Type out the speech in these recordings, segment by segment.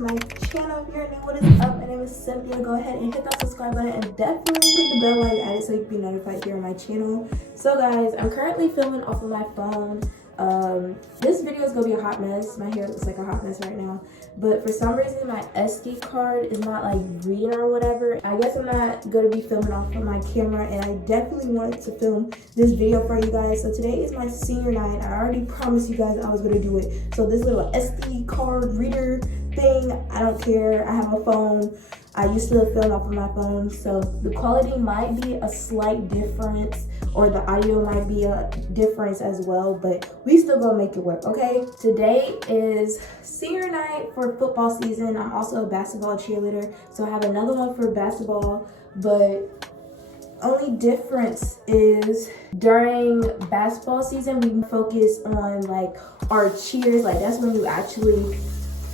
to my channel. If you're new, what is up? My name is Cynthia. Go ahead and hit that subscribe button and definitely hit the bell while you're at it so you can be notified here on my channel. So guys, I'm currently filming off of my phone. This video is gonna be a hot mess. My hair looks like a hot mess right now, but for some reason my SD card is not like reading or whatever. I guess I'm not gonna be filming off of my camera, and I definitely wanted to film this video for you guys. So today is my senior night. I already promised you guys I was gonna do it. So this little SD card reader thing, I don't care. I have a phone. I used to film off of my phone, so the quality might be a slight difference, or the audio might be a difference as well, but we still gonna make it work, okay? Today is senior night for football season. I'm also a basketball cheerleader, so I have another one for basketball, but only difference is during basketball season, we focus on like our cheers. Like that's when you actually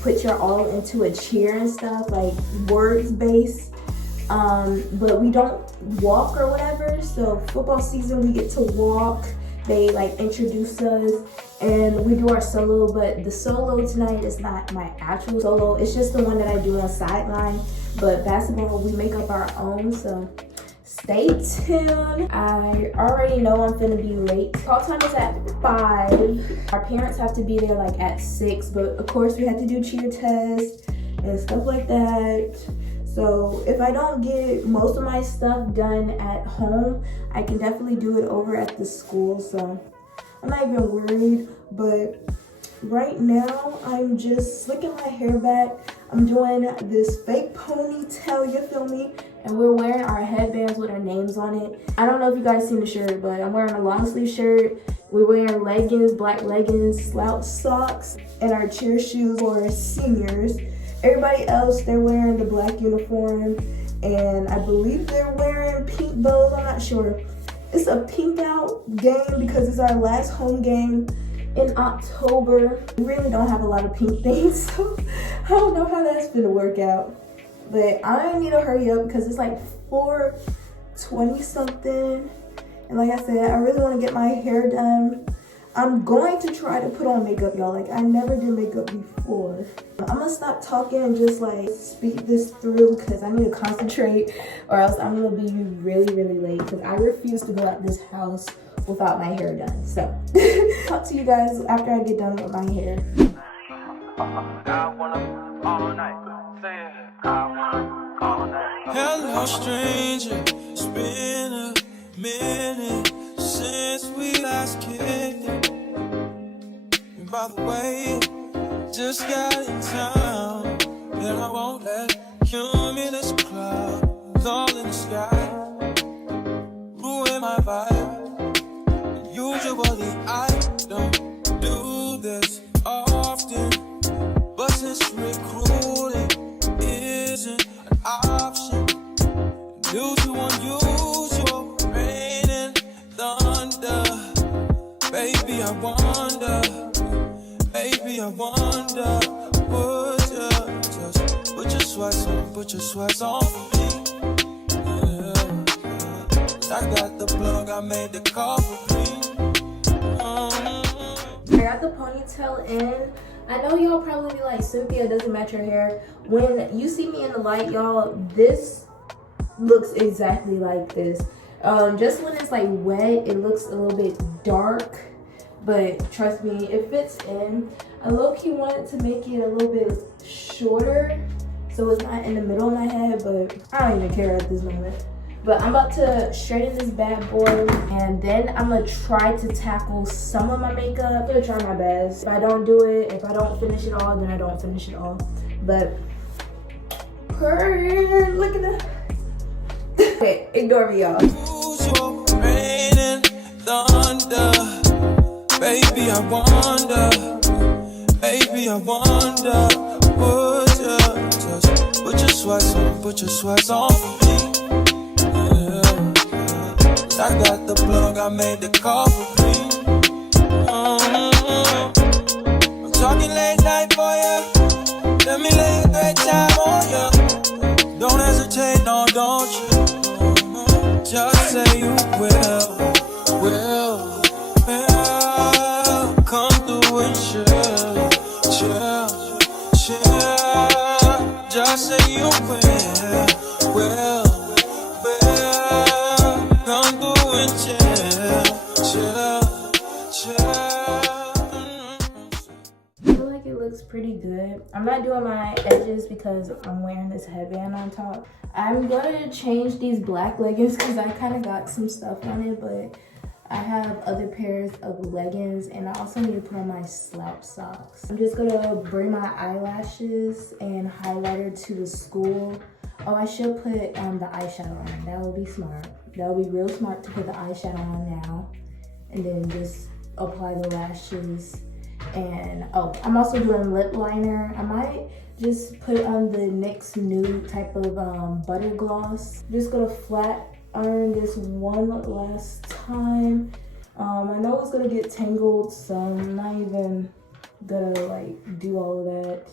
put your all into a cheer and stuff, like words based, but we don't walk or whatever. So football season we get to walk. They like introduce us and we do our solo, but the solo tonight is not my actual solo, it's just the one that I do on sideline. But basketball we make up our own, so stay tuned. I already know I'm gonna be late. Call time is at 5. Our parents have to be there like at 6, but of course we had to do cheer tests and stuff like that. So if I don't get most of my stuff done at home, I can definitely do it over at the school. So I'm not even worried, but right now I'm just slicking my hair back. I'm doing this fake ponytail, you feel me? And we're wearing our headbands with our names on it. I don't know if you guys seen the shirt, but I'm wearing a long sleeve shirt. We're wearing leggings, black leggings, slouch socks, and our cheer shoes for seniors. Everybody else, they're wearing the black uniform, and I believe they're wearing pink bows, I'm not sure. It's a pink out game because it's our last home game in October. We really don't have a lot of pink things, so I don't know how that's gonna work out. But I need to hurry up because it's like 4:20 something. And like I said, I really want to get my hair done. I'm going to try to put on makeup, y'all. Like I never did makeup before. I'm gonna stop talking and just like speed this through because I need to concentrate, or else I'm gonna be really late because I refuse to go out this house without my hair done. So talk to you guys after I get done with my hair. Hello stranger, it's been a minute since we last kicked it. And by the way, just got in town, and I won't let cumulus clouds all in the sky ruin my vibe. Usually I don't do this often, but since recruiting isn't an option due to unusual rain and thunder, baby I wonder, would you just put your sweats on for me? I got the plug, I made the call for me. I got the ponytail in. I know y'all probably be like, Cynthia doesn't match her hair. When you see me in the light, y'all, this looks exactly like this. Just when it's like wet, it looks a little bit dark, but trust me, it fits in. I low-key wanted to make it a little bit shorter so it's not in the middle of my head, but I don't even care at this moment. But I'm about to straighten this bad boy, and then I'm gonna try to tackle some of my makeup. I'm gonna try my best. If I don't do it, if I don't finish it all, then I don't finish it all. But look at that. Okay, ignore me, y'all. Rain and thunder, baby I wonder, would you just put your sweats on for me? I got the plug, I made the call for me. I'm talking late night for ya. Let me lay a great time on ya. Don't hesitate, no, don't you? Just say you will. Come through and chill. Just say you will. Come through and chill. I feel like it looks pretty good. I'm not doing my edges because I'm wearing this headband on top. I'm gonna change these black leggings because I kind of got some stuff on it, but I have other pairs of leggings and I also need to put on my slouch socks. I'm just gonna bring my eyelashes and highlighter to the school. Oh, I should put the eyeshadow on. That would be smart. That would be real smart to put the eyeshadow on now and then just apply the lashes. And oh, I'm also doing lip liner. I might just put on the NYX nude type of butter gloss. Just gonna flat iron this one last time. I know it's gonna get tangled, so I'm not even gonna like do all of that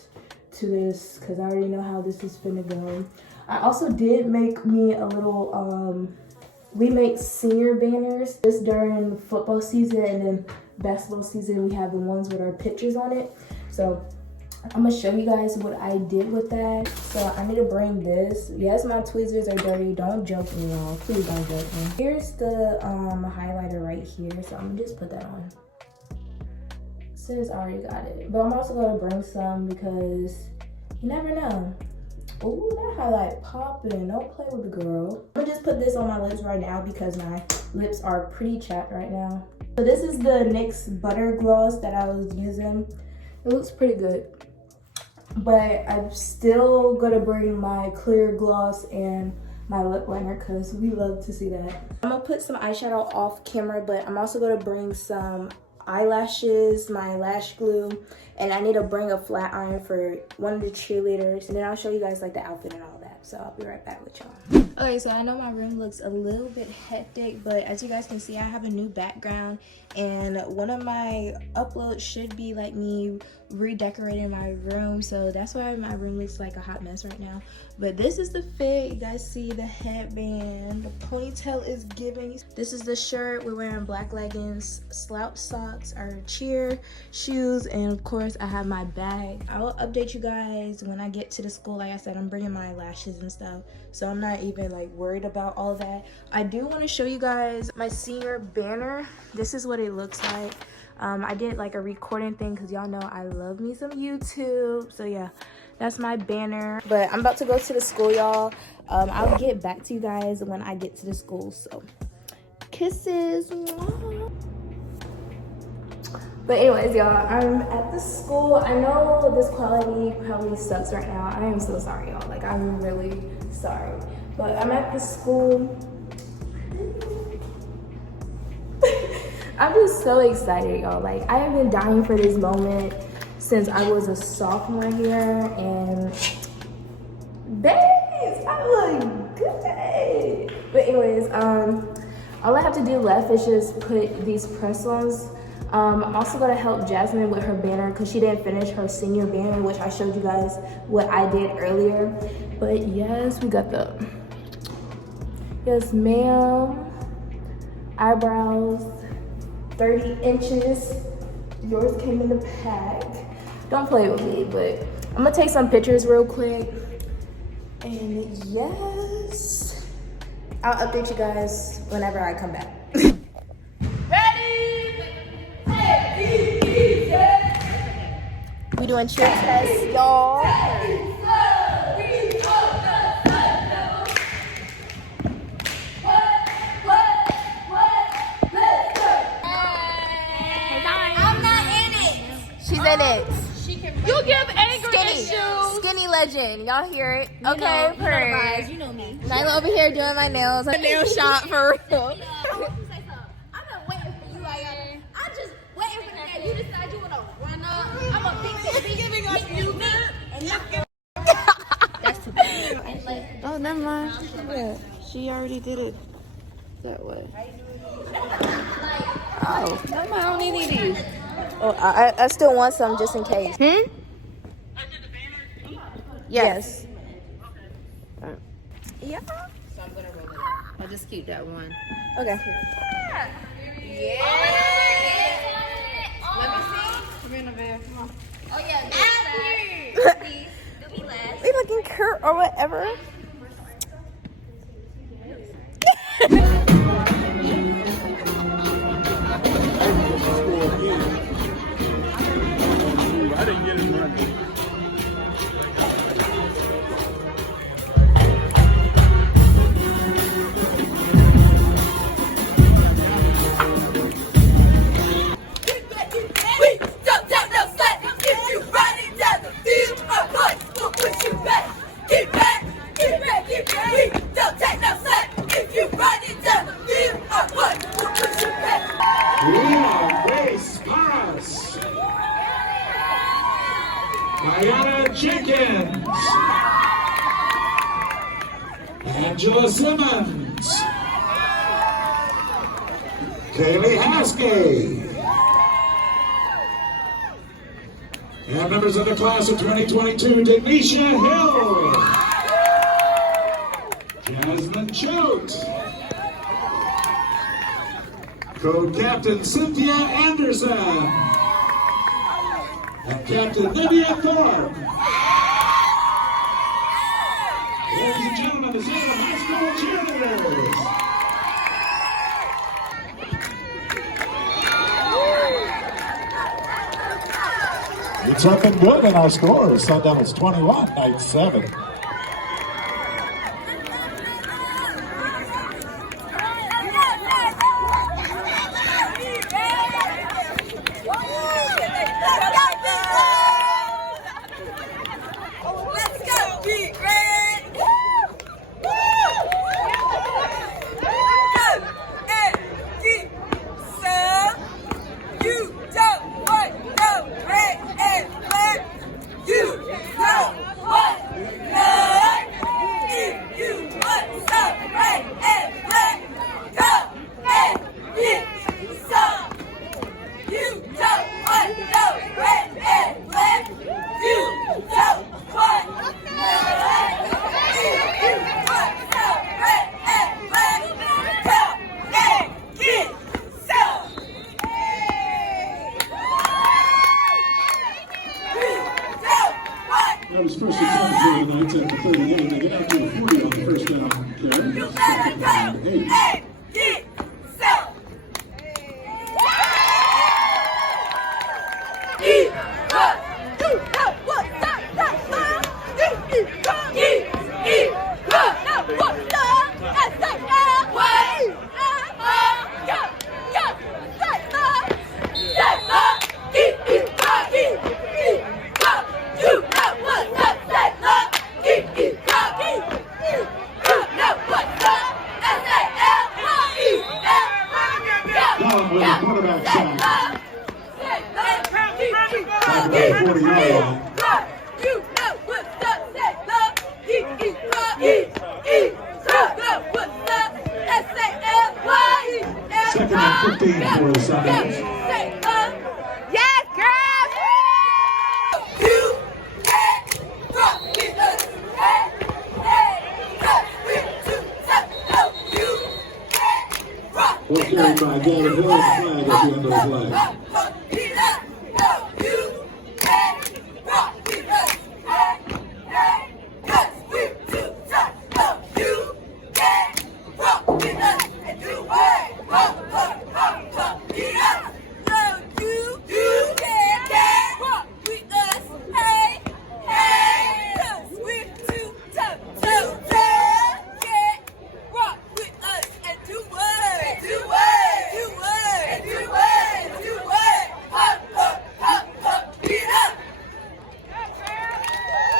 to this because I already know how this is finna go. I also did make me a little we make senior banners just during football season, and then basketball season we have the ones with our pictures on it. So I'm gonna show you guys what I did with that. So I need to bring this. Yes, my tweezers are dirty. Don't joke me, y'all. Please don't joke me. Here's the highlighter right here. So I'm gonna just put that on. Since I already got it. But I'm also gonna bring some because you never know. Ooh, that highlight popping. Don't play with the girl. I'm gonna just put this on my lips right now because my lips are pretty chapped right now. So this is the NYX butter gloss that I was using. It looks pretty good. But I'm still gonna bring my clear gloss and my lip liner because we love to see that. I'm gonna put some eyeshadow off camera, but I'm also gonna bring some eyelashes, my lash glue, and I need to bring a flat iron for one of the cheerleaders, and then I'll show you guys like the outfit and all that. So I'll be right back with y'all. Okay, so I know my room looks a little bit hectic, but as you guys can see, I have a new background, and one of my uploads should be like me redecorating my room, so that's why my room looks like a hot mess right now. But this is the fit. You guys see the headband, the ponytail is giving. This is the shirt. We're wearing black leggings, slouch socks, our cheer shoes, and of course I have my bag. I will update you guys when I get to the school. Like I said, I'm bringing my lashes and stuff, so I'm not even like worried about all that. I do want to show you guys my senior banner. This is what it looks like. I did like a recording thing because y'all know I love me some YouTube. So yeah, that's my banner. But I'm about to go to the school, y'all. I'll get back to you guys when I get to the school. So kisses. But anyways, y'all, I'm at the school. I know this quality probably sucks right now. I am so sorry, y'all. Like, I'm really sorry. But I'm at the school. I'm just so excited, y'all. Like, I have been dying for this moment since I was a sophomore here, and babes, I look good. But anyways, all I have to do left is just put these press-ons. I'm also gonna help Jasmine with her banner because she didn't finish her senior banner, which I showed you guys what I did earlier. But yes, we got the yes ma'am eyebrows, 30 inches. Yours came in the pack. Don't play with me, but I'm gonna take some pictures real quick. And yes, I'll update you guys whenever I come back. We doing cheer tests, y'all. I'm not in it. She's in it. You give angry issues. Skinny legend. Y'all hear it? Okay, purr. You know me. Nyla over here doing my nails. A nail shop for real. I'm not waiting for you. I'm just waiting for that. You decide you want to run up. I'm a big giving us you and not That's too bad. Oh, never mind. Yeah, she already did it that way. Oh, never mind. I don't need any of these. Oh, I still want some just in case. Yes. Yeah. So I'm going to roll it up. I'll just keep that one. Okay. Yeah. Let me see. Come in the bed. Come on. Oh, yeah. Do me last. We looking cute. or whatever. I didn't get his money. Jenkins, Angela Simmons, Kaylee Haskey, and members of the class of 2022, Denisha Hill, Jasmine Choate, co-captain Cynthia Anderson, and Captain Lydia Thorpe. Ladies and gentlemen, the Salem High School cheerleaders. It's looking good in our scores. Sun Devils 21, Knights 7. That was first and 10 for the Knights after 31. They get out to a 40 on the first down carry. You better go! 8. Get set! Eat up! Do not what that eat up! Not what that S-A-L-Y! With a quarterback shot. Back at the 40-yard line. Second and 15 for the Suns. Yes, girl! Well carried by Gavin Hill, flag at the end of the play.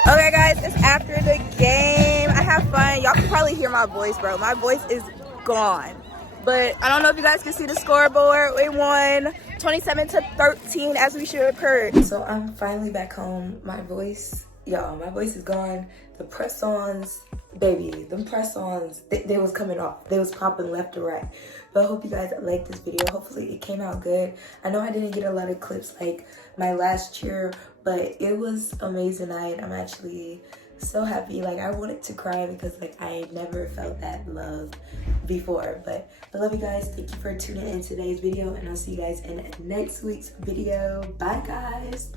Okay guys, it's after the game. I have fun. Y'all can probably hear my voice, bro. My voice is gone. But I don't know if you guys can see the scoreboard. We won 27-13 as we should have heard. So I'm finally back home. My voice, y'all, my voice is gone. The press-ons, baby, them press-ons, they was coming off. They was popping left to right. But I hope you guys liked this video. Hopefully it came out good. I know I didn't get a lot of clips like my last cheer, but it was amazing night. I'm actually so happy. Like, I wanted to cry because like I never felt that love before. But I love you guys. Thank you for tuning in today's video, and I'll see you guys in next week's video. Bye guys.